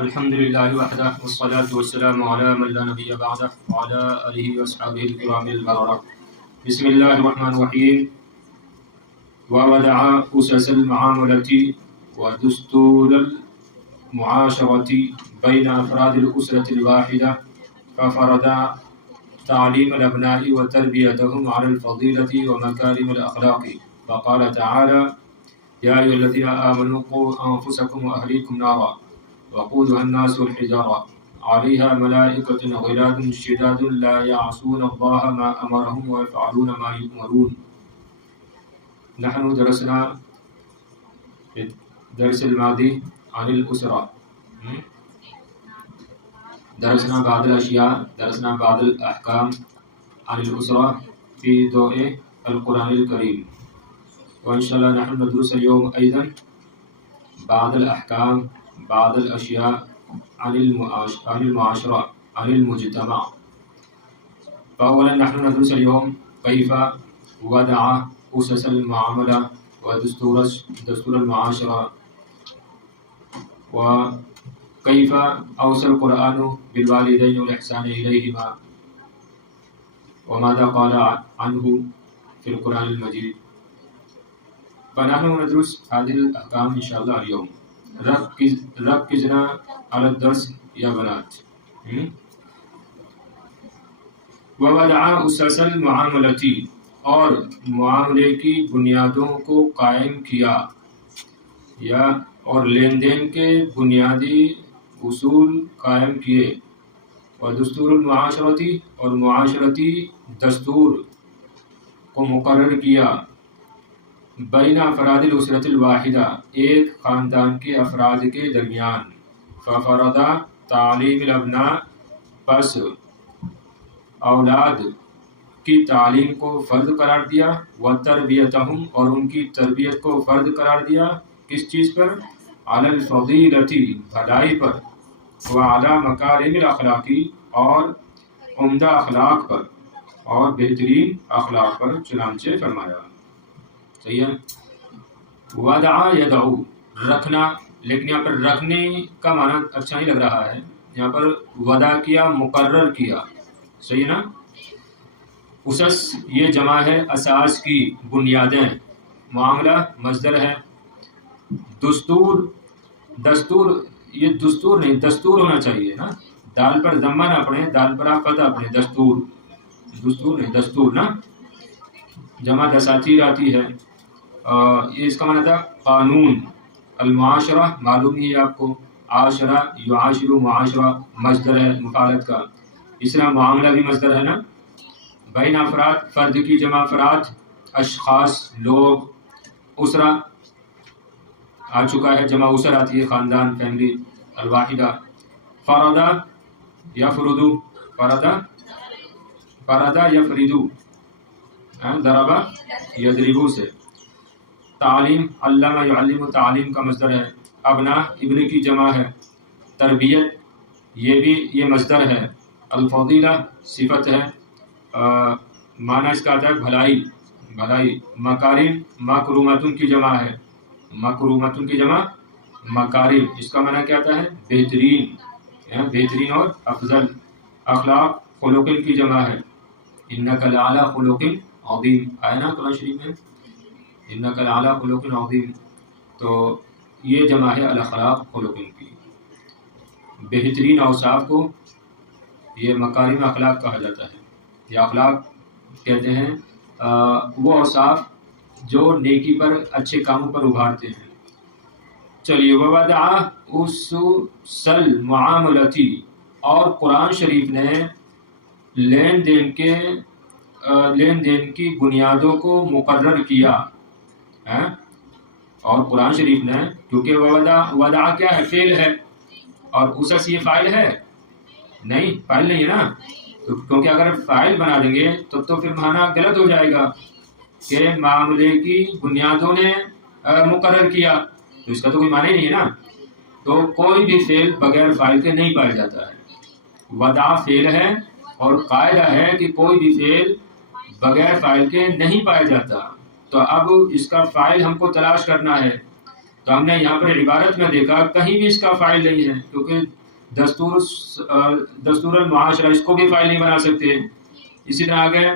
الحمد لله وحده والصلاة والسلام على من لا نبي بعده وعلى آله وأصحابه الكرام البررة. بسم الله الرحمن الرحيم. ووضع أسس المعاملة ودستور المعاشرة بين أفراد الأسرة الواحدة، ففرض تعليم الأبناء وتربيتهم على الفضيلة ومكارم الأخلاق، فقال تعالى: يا أيها الذين آمنوا قوا أنفسكم وأهليكم نارا وقودها الناس والحجارة عليها ملائكة غلاظ شداد لا يعصون الله ما أمرهم ويفعلون ما يؤمرون. نحن درسنا في الدرس الماضي عن الأسرة، درسنا بعض الأشياء، درسنا بعض الأحكام عن الأسرة في ضوء القرآن الكريم، وإن شاء الله نحن ندرس اليوم أيضا بعض الأحكام، بعض الأشياء عن المعاشرة، عن المجتمع. فأولا نحن ندرس اليوم كيف وضع أسس المعاملة ودستور المعاشرة، وكيف أوصى القرآن بالوالدين والإحسان إليهما، وماذا قال عنه في القرآن المجيد. فنحن ندرس هذه الأحكام إن شاء الله اليوم. ركزنا على الدرس يا بنات. ووضع أسس المعاملة، اور معاملے کی بنیادوں کو قائم کیا، یا اور لین دین کے بنیادی اصول قائم کیے، اور دستور المعاشرتی، اور معاشرتی دستور کو مقرر کیا، بین افراد الاسرۃ الواحدہ، ایک خاندان کے افراد کے درمیان، ففرض تعلیم الابناء، پس اولاد کی تعلیم کو فرض قرار دیا، وتربیتہم، اور ان کی تربیت کو فرض قرار دیا، کس چیز پر؟ علی الفضیلۃ، بھلائی پر، وعلی مکارم الاخلاق، اور عمدہ اخلاق پر، اور بہترین اخلاق پر، چنانچہ فرمایا. صحیح ہے. وضع یدعو، رکھنا، لیکن یہاں پر رکھنے کا معنی اچھا نہیں لگ رہا ہے، یہاں پر وضع کیا، مقرر کیا. صحیح ہے نا. اسس یہ جمع ہے اساس کی، بنیادیں. معاملہ مصدر ہے. دستور، دستور، یہ دستور نہیں، دستور ہونا چاہیے نا. دال پر ضمہ نہ پڑھیں، دال پر آپ فتح پڑھیں. دستور، دستور نہیں، دستور نا. جمع دساتیر آتی ہے. یہ اس کا معنی تھا قانون. المعاشرہ معلوم ہی ہے آپ کو، عاشرہ یعاشر، معاشرہ مصدر ہے مفعلت کا. اس طرح معاملہ بھی مصدر ہے نا. بین افراد، فرد کی جمع افراد، اشخاص، لوگ. اسرہ آ چکا ہے، جمع اسر آتی ہے، خاندان، فیملی. الواحدہ. فرد یفرد، فرد یفرد، ضرب یضرب سے. تعلیم، علم یعلم، تعلیم کا مصدر ہے. ابنا، ابن کی جمع ہے. تربیت، یہ بھی یہ مصدر ہے. الفضیلہ صفت ہے، معنی اس کا آتا ہے بھلائی، بھلائی. مکارم، مکرومتن کی جمع ہے. مکرومتن کی جمع مکارم، اس کا معنی کیا آتا ہے؟ بہترین، بہترین اور افضل. اخلاق، خلق کی جمع ہے. انک لعلی خلق عظیم، آیا نا قرآن شریف میں، انک لعلی خلق عظیم. تو یہ جمع ہے الاخلاق، خلق کی. بہترین اوصاف کو یہ مکارم اخلاق کہا جاتا ہے. یہ اخلاق کہتے ہیں وہ اوصاف جو نیکی پر، اچھے کاموں پر ابھارتے ہیں. چلیے. ووضع اسس المعاملۃ، اور قرآن شریف نے لین دین کی بنیادوں کو مقرر کیا. اور قرآن شریف نے، کیونکہ وضع کیا ہے؟ فعل ہے، اور اسس یہ فاعل ہے نہیں، فاعل نہیں ہے نا. تو کیونکہ اگر فاعل بنا دیں گے تو پھر معنی غلط ہو جائے گا کہ معاملے کی بنیادوں نے مقرر کیا، تو اس کا تو کوئی معنی ہی نہیں ہے نا. تو کوئی بھی فعل بغیر فاعل کے نہیں پایا جاتا ہے. وضع فعل ہے، اور قاعدہ ہے کہ کوئی بھی فعل بغیر فاعل کے نہیں پایا جاتا. تو اب اس کا فاعل ہم کو تلاش کرنا ہے. تو ہم نے یہاں پر عبارت میں دیکھا کہیں بھی اس کا فاعل نہیں ہے، کیونکہ دستور المعاشرہ اس کو بھی فاعل نہیں بنا سکتے. اسی طرح آگے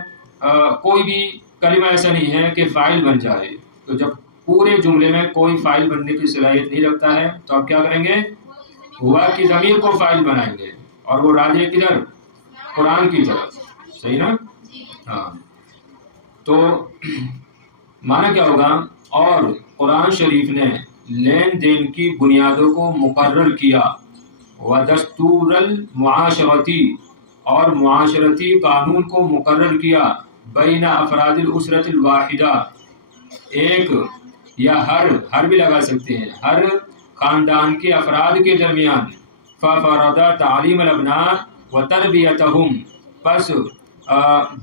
کوئی بھی کلمہ ایسا نہیں ہے کہ فاعل بن جائے. تو جب پورے جملے میں کوئی فاعل بننے کی صلاحیت نہیں رکھتا ہے تو آپ کیا کریں گے؟ ہوا کی ضمیر کو فاعل بنائیں گے، اور وہ راجع کدھر؟ قرآن کی طرف. صحیح نا؟ ہاں. تو معنی کیا ہوگا؟ اور قرآن شریف نے لین دین کی بنیادوں کو مقرر کیا، ودستور المعاشرتی، اور معاشرتی قانون کو مقرر کیا، بین افراد الاسرۃ الواحدہ، ایک یا ہر بھی لگا سکتے ہیں، ہر خاندان کے افراد کے درمیان. ففرض تعلیم الابناء وتربیتہم، پس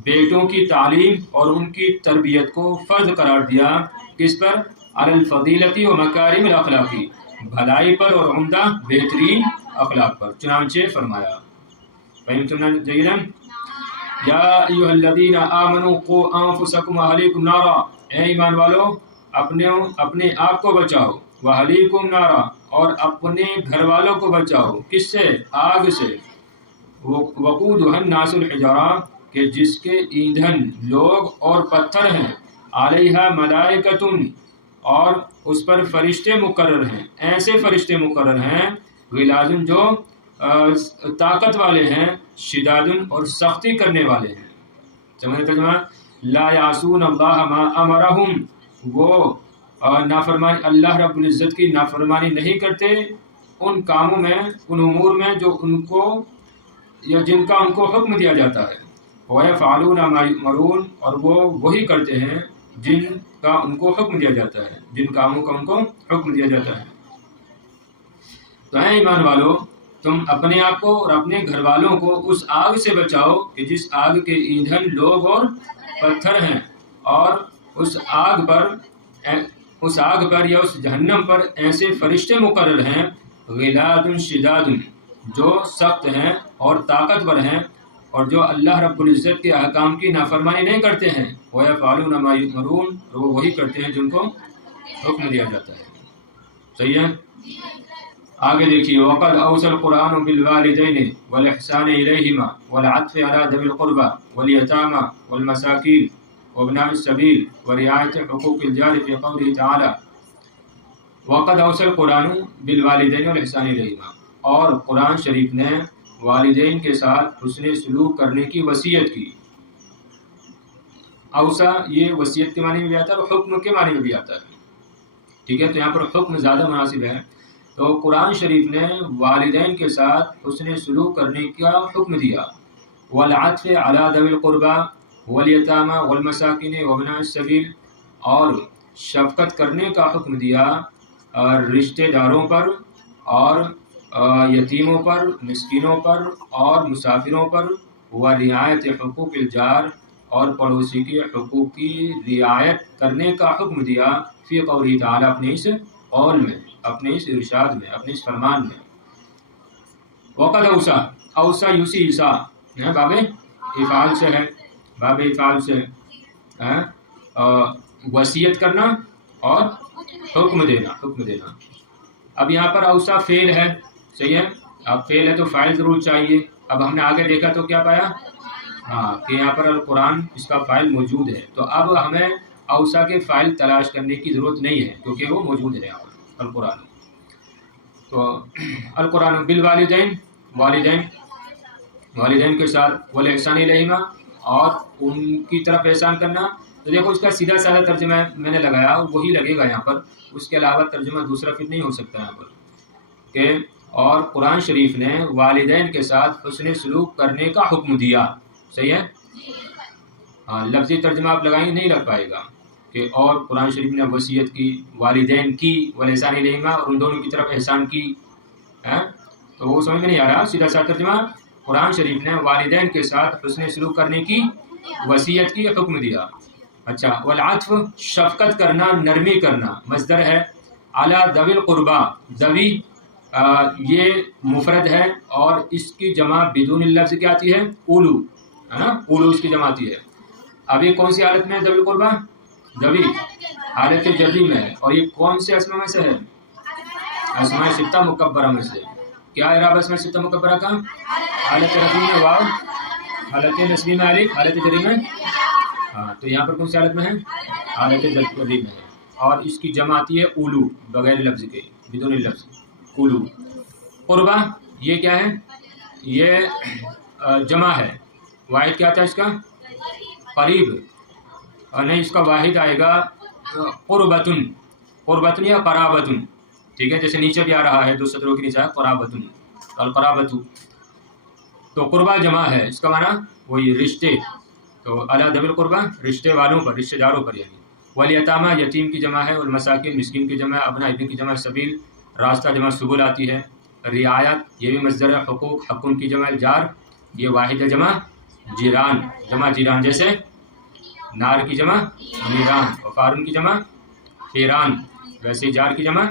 بیٹوں کی تعلیم اور ان کی تربیت کو فرض قرار دیا. کس پر؟ علی الفضیلتی و مکارم الاخلاقی، بھلائی پر اور عمدہ بہترین اخلاق پر. چنانچہ فرمایا فہمتم جیدا؟ یا ایھا الذین آمنوا قوا انفسکم واہلیکم نارا، اے ایمان والو اپنے آپ کو بچاؤ، واہلیکم نارا، اور اپنے گھر والوں کو بچاؤ. کس سے؟ آگ سے. وقودھا الناس الحجارہ، کہ جس کے ایندھن لوگ اور پتھر ہیں. علیہا ملائکۃ، اور اس پر فرشتے مقرر ہیں، ایسے فرشتے مقرر ہیں، غلاظ جو طاقت والے ہیں، شداد اور سختی کرنے والے ہیں. سمجھے ترجمہ؟ لا یعصون اللہ ما امرہم، وہ نافرمانی اللہ رب العزت کی نافرمانی نہیں کرتے ان کاموں میں، ان امور میں جو ان کو یا جن کا ان کو حکم دیا جاتا ہے. وَيَفْعَلُونَ مَا يُؤْمَرُونَ، اور وہ وہی کرتے ہیں جن کا ان کو حکم دیا جاتا ہے، جن کاموں کا ان کو حکم دیا جاتا ہے. تو اے ایمان والو، تم اپنے آپ کو اور اپنے گھر والوں کو اس آگ سے بچاؤ کہ جس آگ کے ایندھن لوگ اور پتھر ہیں، اور اس آگ پر یا اس جہنم پر ایسے فرشتے مقرر ہیں، غلاظ شداد، جو سخت ہیں اور طاقتور ہیں، اور جو اللہ رب العزت کے احکام کی نافرمانی نہیں کرتے ہیں. وَيَفْعَلُونَ مَا يُؤْمَرُونَ، اور وہ وہی کرتے ہیں جن کو حکم دیا جاتا ہے. صحیح ہے؟ آگے دیکھیے. وَقَدْ أَوْصَى الْقُرْآنُ بِالْوَالِدَيْنِ وَالْإِحْسَانِ إِلَيْهِمَا وَالْعَطْفِ عَلَى ذَوِي الْقُرْبَى وَالْيَتَامَى وَالْمَسَاكِينِ وَابْنَاءِ السَّبِيلِ وَرِعَايَةِ حُقُوقِ الْجَارِ فِي قَوْلِهِ تَعَالَى وَقَدْ أَوْصَى الْقُرْآنُ بِالْوَالِدَيْنِ وَالْإِحْسَانِ إِلَيْهِمَا، اور قرآن شریف نے والدین کے ساتھ حسن سلوک کرنے کی وصیت کی. اوصا یہ وصیت کے معنی میں بھی آتا ہے اور حکم کے معنی میں بھی آتا ہے. ٹھیک ہے، تو یہاں پر حکم زیادہ مناسب ہے. تو قرآن شریف نے والدین کے ساتھ حسن سلوک کرنے کا حکم دیا. والعطف علی ذوی القربى والیتامى والمساکین وابناء السبیل، اور شفقت کرنے کا حکم دیا رشتہ داروں پر اور یتیموں پر، مسکینوں پر اور مسافروں پر. ورعایت حقوق الجار، اور پڑوسی کے حقوق کی رعایت کرنے کا حکم دیا. فی قوله تعالی، اپنے اس قول میں، اپنے اس ارشاد میں، اپنے اس فرمان میں. وقد اوصا، اوصا یوسی عیسا، باب افعال سے ہے، باب افعال سے وصیت کرنا اور حکم دینا. اب یہاں پر اوصا فعل ہے. صحیح ہے، اب فعل ہے تو فاعل ضرور چاہیے. اب ہم نے آگے دیکھا تو کیا پایا؟ ہاں، کہ یہاں پر القرآن اس کا فاعل موجود ہے. تو اب ہمیں اوصا کے فاعل تلاش کرنے کی ضرورت نہیں ہے، کیونکہ وہ موجود ہے یہاں پر القرآن. تو القرآن بالوالدین، والدین کے ساتھ، والاحسان الیہما، اور ان کی طرف احسان کرنا. تو دیکھو اس کا سیدھا سادہ ترجمہ میں نے لگایا، وہی لگے گا یہاں پر، اس کے علاوہ ترجمہ دوسرا پھر نہیں ہو سکتا یہاں پر. کہ اور قرآن شریف نے والدین کے ساتھ حسن سلوک کرنے کا حکم دیا. صحیح ہے؟ ہاں، لفظی ترجمہ آپ لگائیں گے نہیں لگ پائے گا. کہ اور قرآن شریف نے وصیت کی والدین کی، والاحسان الیہما، اور ان دونوں کی طرف احسان کی. تو وہ سمجھ میں نہیں آ رہا. سیدھا سا ترجمہ، قرآن شریف نے والدین کے ساتھ حسن سلوک کرنے کی وصیت کی، حکم دیا. اچھا، والعطف شفقت کرنا، نرمی کرنا، مصدر ہے. علی ذوی القربى، ذوی یہ مفرد ہے اور اس کی جمع بدون اللفظ کیا آتی ہے؟ اولو، ہے نا، اولو اس کی جمع آتی ہے. اب یہ کون سی حالت میں ہے ذوی القربى؟ ذوی حالت جری میں ہے، اور یہ کون سے اسماء میں سے ہے؟ اسماء ستہ مکبرہ میں سے. کیا اعراب اسماء ستہ مکبرہ کا؟ حالت رفع میں واو، حالت نصبی میں الف، حالت جری میں ہاں. تو یہاں پر کون سی حالت میں ہے؟ حالت جری میں ہے. اور اس کی جمع آتی ہے اولو، بغیر لفظ کے، بدون لفظ، اولو. قربہ یہ کیا ہے؟ یہ جمع ہے. واحد کیا تھا اس کا؟ قریب. اور نہیں، اس کا واحد آئے گا قربتن، قربتن یا قرابتن. ٹھیک ہے، جیسے نیچے بھی آ رہا ہے، 2 سطروں کے نیچے ہے قرابتن، القرابتو. تو قربہ جمع ہے، اس کا معنی وہی رشتے. تو علی ذوی القربہ، رشتے والوں پر، رشتے داروں پر. یعنی والیتامہ یتیم کی جمع ہے، والمساکین مسکین کی جمع ہے، ابناء ابن کی جمع سبیل، راستہ جمع سبل آتی ہے. رعایت یہ بھی مصدر ہے. حقوق حقن کی جمع جار، یہ واحد ہے جمع جیران، جمع جیران. جیسے نار کی جمع نیران، وفارن کی جمع حیران، ویسے جار کی جمع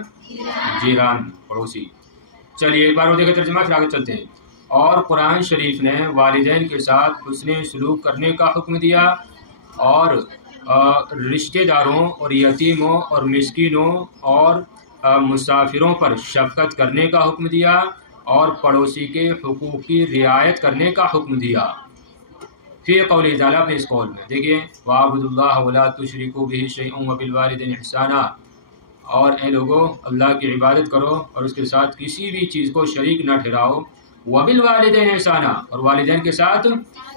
جیران، پڑوسی. چلیے ایک بار وہ دیکھیں ترجمہ، پھر آگے چلتے ہیں. اور قرآن شریف نے والدین کے ساتھ حسن سلوک کرنے کا حکم دیا، اور رشتہ داروں اور یتیموں اور مسکینوں اور مسافروں پر شفقت کرنے کا حکم دیا، اور پڑوسی کے حقوق کی رعایت کرنے کا حکم دیا. فی قول تعالیٰ، اپنے اس قول میں دیکھیے، وَاعْبُدُوا اللَّهَ وَلَا تُشْرِكُوا بِهِ شَيْئًا وَبِالْوَالِدَيْنِ إِحْسَانًا. اور اے لوگوں، اللہ کی عبادت کرو اور اس کے ساتھ کسی بھی چیز کو شریک نہ ٹھہراؤ. وَبِالْوَالِدَيْنِ إِحْسَانًا، اور والدین کے ساتھ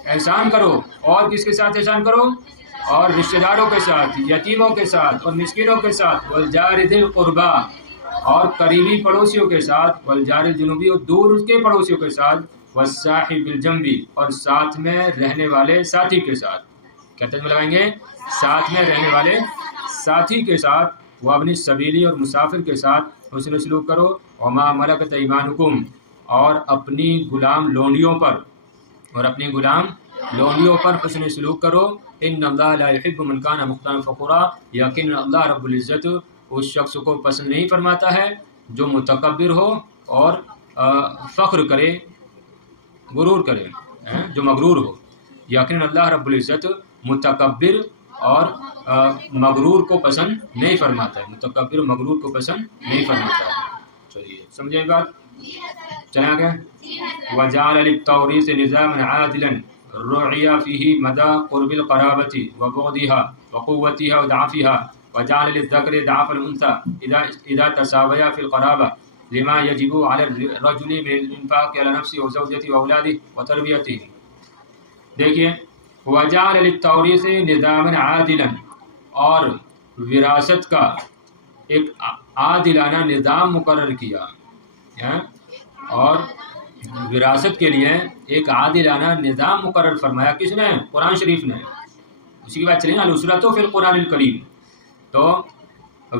احسان کرو. اور کس کے ساتھ احسان کرو؟ اور رشتہ داروں کے ساتھ، یتیموں کے ساتھ اور مسکینوں کے ساتھ. وَالْجَارِ ذِي الْقُرْبَى، اور قریبی پڑوسیوں کے ساتھ. وَالْجَارِ الْجُنُوبِ، اور دور کے پڑوسیوں کے ساتھ. وَالصَّاحِبِ بِالْجَنبِ، اور ساتھ میں رہنے والے ساتھی کے ساتھ. کیا ترجمہ لگائیں گے؟ ساتھ میں رہنے والے ساتھی کے ساتھ. وَابْنِ السَّبِيلِ، اور مسافر کے ساتھ حسن سلوک کرو. وَمَا مَلَكَتْ أَيْمَانُكُمْ، اور اپنی غلام لونڈیوں پر، اور اپنی غلام لونڈیوں پر حسن سلوک کرو. ان اللہ لا يحب من كان مختالا فخورا، یقین اللہ رب العزت اس شخص کو پسند نہیں فرماتا ہے جو متکبر ہو اور فخر کرے، غرور کرے، جو مغرور ہو. یقین اللہ رب العزت متکبر اور مغرور کو پسند نہیں فرماتا ہے. متکبر مغرور کو پسند نہیں فرماتا ہے. چلیے سمجھے بات، چلیں آگے. وَجَعَلَ لِلتَّوْرِيثِ نِظَامًا عَادِلًا رُعِيَ فِيهِ مَدَى قُرْبِ الْقَرَابَةِ وَبُعْدِهَا وَقُوَّتِهَا وَضَعْفِهَا. وَجَعَلَ لِلذَّكَرِ ضَعْفَ الْأُنثَى إِذَا تَسَاوَيَا فِي الْقَرَابَةِ لِمَا يَجِبُ عَلَى الرَّجُلِ مِنَ الْإِنفَاقِ عَلَى نَفْسِهِ وَزَوْجَتِهِ وَأَوْلَادِهِ وَتَرْبِيَتِهِمْ. دیکھیے، وَجَعَلَ لِلتَّوْرِيثِ نِظَامًا عَادِلًا، اور وراثت کا ایک عادلانہ نظام مقرر کیا. اور وراثت کے لیے ایک عادلانہ نظام مقرر فرمایا. کس نے؟ قرآن شریف نے. اسی کی بات چلے نا، الاسرۃ فی القرآن الکریم. تو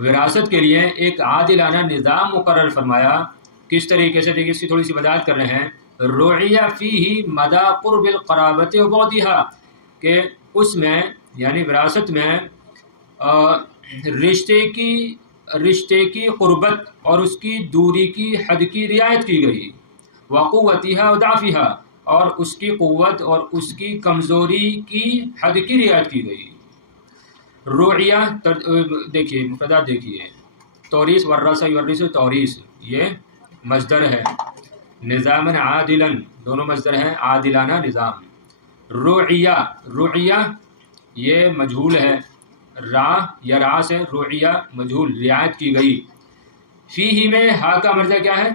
وراثت کے لیے ایک عادلانہ نظام مقرر فرمایا. کس طریقے سے؟ دیکھیے، اس کی تھوڑی سی وضاحت کر رہے ہیں. رعی فیہ مدى قرب القرابۃ وبعدھا، کہ اس میں یعنی وراثت میں رشتے کی قربت اور اس کی دوری کی حد کی رعایت کی گئی. وقوتها وضعفها، اور اس کی قوت اور اس کی کمزوری کی حد کی رعایت کی گئی. رعیہ دیکھیے، مفردات دیکھیے. توریث، ورث یورث، توریث یہ مصدر ہے. نظام عادلا، دونوں مصدر ہیں، عادلانہ نظام. رعیہ یہ مجہول ہے، را یا را سے رعیہ مجہول، رعایت کی گئی. فیہ میں ہا کا مرجع کیا ہے؟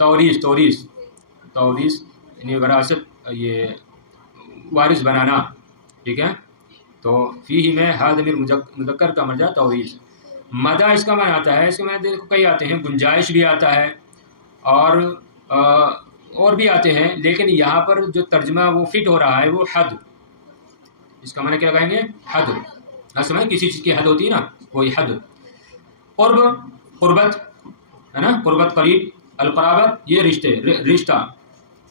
توریث یعنی وراثت، یہ وارث بنانا. ٹھیک ہے، تو فیہ میں ہا ضمیر مذکر کا مرجع توریث. مدہ اس کا معنی آتا ہے، اس کے معنی دیکھو کئی آتے ہیں، گنجائش بھی آتا ہے اور بھی آتے ہیں، لیکن یہاں پر جو ترجمہ وہ فٹ ہو رہا ہے وہ حد. اس کا معنی کیا لگائیں گے؟ حد. سمجھ، کسی چیز کی حد ہوتی ہے نا، وہی حد. قربت ہے نا، قربت قریب. القرابت یہ رشتہ.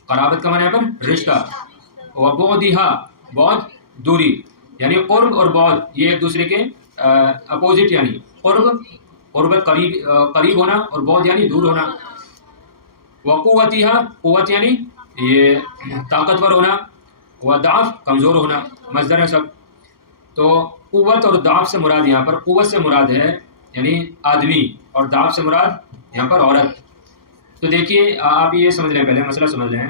قرابت کا معنی ہے پر رشتہ. وبعدھا، بعد دوری، یعنی قرب اور بعد یہ ایک دوسرے کے اپوزٹ. یعنی قربت قریب ہونا، اور بعد یعنی دور ہونا. وقوتھا، قوت یعنی یہ طاقتور ہونا. وضعف، کمزور ہونا. مصدر ہے سب. تو قوت اور ضعف سے مراد، یہاں پر قوت سے مراد ہے یعنی آدمی، اور ضعف سے مراد یہاں پر عورت. تو دیکھیے آپ یہ سمجھ لیں، پہلے مسئلہ سمجھ لیں.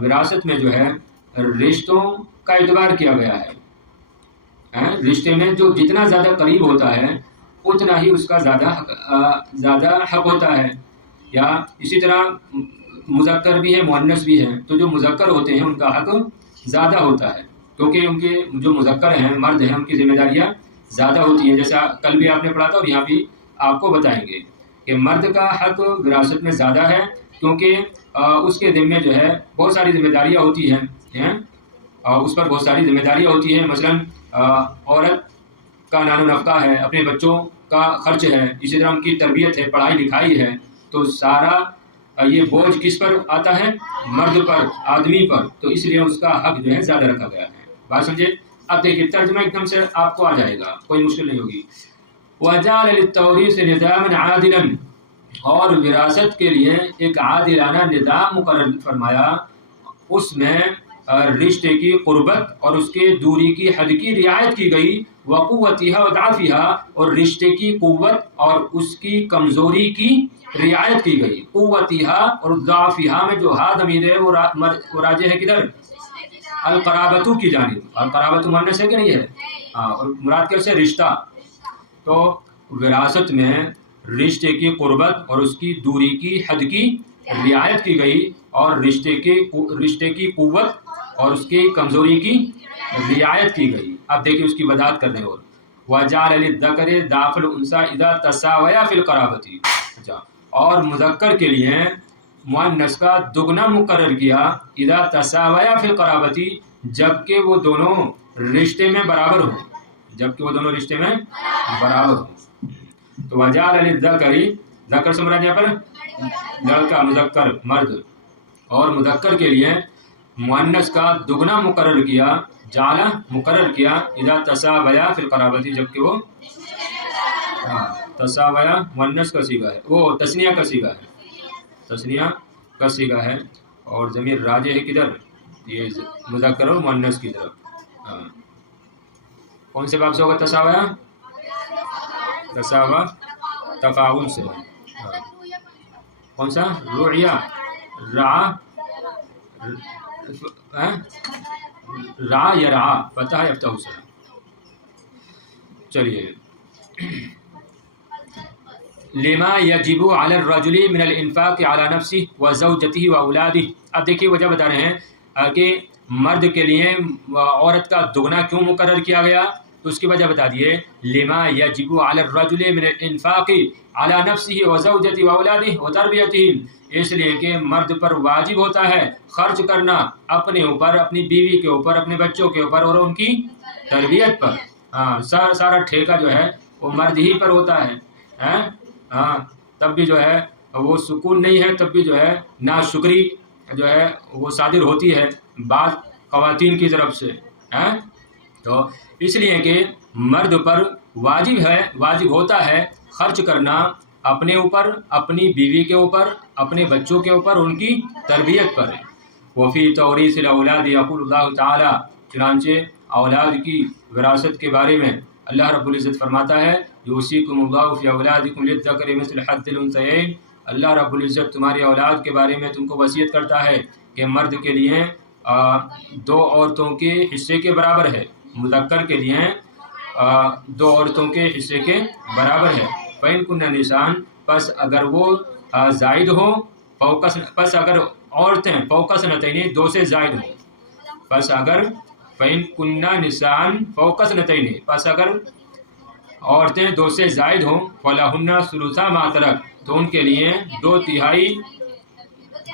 وراثت میں جو ہے رشتوں کا اعتبار کیا گیا ہے. رشتے میں جو جتنا زیادہ قریب ہوتا ہے اتنا ہی اس کا زیادہ حق ہوتا ہے. یا اسی طرح مذکر بھی ہے مؤنث بھی ہے، تو جو مذکر ہوتے ہیں ان کا حق زیادہ ہوتا ہے، کیونکہ ان کے جو مذکر ہیں مرد ہیں ان کی ذمہ داریاں زیادہ ہوتی ہیں. جیسا کل بھی آپ نے پڑھا تھا اور یہاں بھی آپ کو بتائیں گے کہ مرد کا حق وراثت میں زیادہ ہے، کیونکہ اس کے ذمے جو ہے بہت ساری ذمہ داریاں ہوتی ہیں. اس پر بہت ساری ذمہ داریاں ہوتی ہیں. مثلا عورت کا نان و نفقہ ہے، اپنے بچوں کا خرچ ہے، اسی طرح ان کی تربیت ہے، پڑھائی لکھائی ہے. تو سارا یہ بوجھ کس پر آتا ہے؟ مرد پر، آدمی پر. تو اس لیے اس کا حق جو ہے زیادہ رکھا گیا ہے. بات سمجھے؟ اب دیکھیے ترجمہ ایک دم سے آپ کو آ جائے گا، کوئی مشکل نہیں ہوگی. وَجَعَلَ لِلتَّوْرِيثِ نِظَامًا عَادِلًا، اور وراثت کے لیے ایک عادلانہ نظام مقرر فرمایا. اس میں رشتے کی قربت اور اس کے دوری کی حد کی رعایت کی گئی. وَقُوَّتِهَا وَضَعْفِهَا، اور رشتے کی قوت اور اس کی کمزوری کی رعایت کی گئی. قوتِهَا اور ضعفِهَا میں جو ہا ضمیر ہے وہ راجع ہے کدھر؟ القرابتو کی جانب. القرابتو مؤنث ہے کہ نہیں ہے؟ اور مراد کیا سے رشتہ. تو وراثت میں رشتے کی قربت اور اس کی دوری کی حد کی رعایت کی گئی، اور رشتے کی قوت اور اس کی کمزوری کی رعایت کی گئی. اب دیکھیں اس کی وضاحت کر رہے ہیں. اور وَجَعَلَ لِلذَّكَرِ ضَعْفَ الْأُنثَىٰ إِذَا تَسَاوَيَا فِي الْقَرَابَةِ. اچھا، اور مذکر کے لیے مؤنث کا دگنا مقرر کیا. اذا تساویا فی القرابتی، جبکہ وہ دونوں رشتے میں برابر ہوں. جبکہ وہ دونوں رشتے میں برابر ہوں. تو وجعل للذکر، ذکر سے مراد یہاں پر لڑکا مذکر مرد، اور مذکر کے لیے مؤنث کا دگنا مقرر کیا. جعل مقرر کیا اذا تساویا فی القرابتی، جبکہ وہ تساویا مؤنث کا صیغہ ہے، وہ تثنیہ کا صیغہ ہے. تثنیہ کا صیغہ ہے اور ضمیر راجع ہے کدھر؟ یہ مذکر اور مؤنث کی طرف. کون سے باب سے ہوگا تساویا؟ تساوا تفاعل سے. کون سا؟ رعیا، را یا رعا، پتہ ہے افتح سے. چلیے. لما یجب علی الرجل من الانفاق علی نفسه وزوجته واولاده. اب دیکھیے وجہ بتا رہے ہیں کہ مرد کے لیے عورت کا دگنا کیوں مقرر کیا گیا، تو اس کی وجہ بتا دیے. لما یجب علی الرجل من الانفاق علی نفسه وزوجته واولاده وتربیته، اس لیے کہ مرد پر واجب ہوتا ہے خرچ کرنا اپنے اوپر، اپنی بیوی کے اوپر، اپنے بچوں کے اوپر اور ان کی تربیت پر. سارا ٹھیکہ جو ہے وہ مرد ہی پر ہوتا ہے. تب بھی جو ہے وہ سکون نہیں ہے، تب بھی جو ہے ناشکری جو ہے وہ صادر ہوتی ہے بعض خواتین کی طرف سے. تو اس لیے کہ مرد پر واجب ہوتا ہے خرچ کرنا اپنے اوپر، اپنی بیوی کے اوپر، اپنے بچوں کے اوپر، ان کی تربیت پر. وفی توریث الاولاد یقول اللہ تعالی، چنانچہ اولاد کی وراثت کے بارے میں اللہ رب العزت فرماتا ہے یوصیکم اللہ فی اولادکم للذکر مثل حظ الانثیین. اللہ رب العزت تمہاری اولاد کے بارے میں تم کو وصیت کرتا ہے کہ مرد کے لیے دو عورتوں کے حصے کے برابر ہے، مذکر کے لیے دو عورتوں کے حصے کے برابر ہے. فإن کن نساء، پس اگر وہ زائد ہوں، پس اگر عورتیں فوق سنتین، دو سے زائد ہوں. پس اگر فإن کن نساء فوق سنتین، پس اگر عورتیں دو سے زائد ہوں، فلہن ثلثا ما ترک، تو ان کے لیے 2/3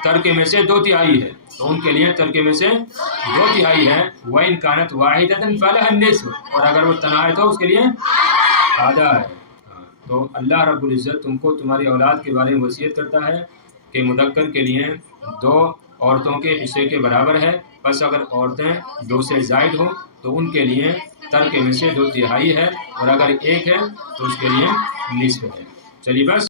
ترکے میں سے 2/3 ہے. تو ان کے لیے ترکے میں سے 2/3 ہے. وإن كانت واحدة فلها النصف، اور اگر وہ تنہا ہے تو اس کے لیے آدھا ہے. تو اللہ رب العزت تم کو تمہاری اولاد کے بارے میں وصیت کرتا ہے کہ مذکر کے لیے 2 عورتوں کے حصے کے برابر ہے. پس اگر عورتیں 2 سے زائد ہوں تو ان کے لیے ترکے میں سے 2/3 ہے، اور اگر 1 ہے تو اس کے لیے نصف ہے. چلیے بس.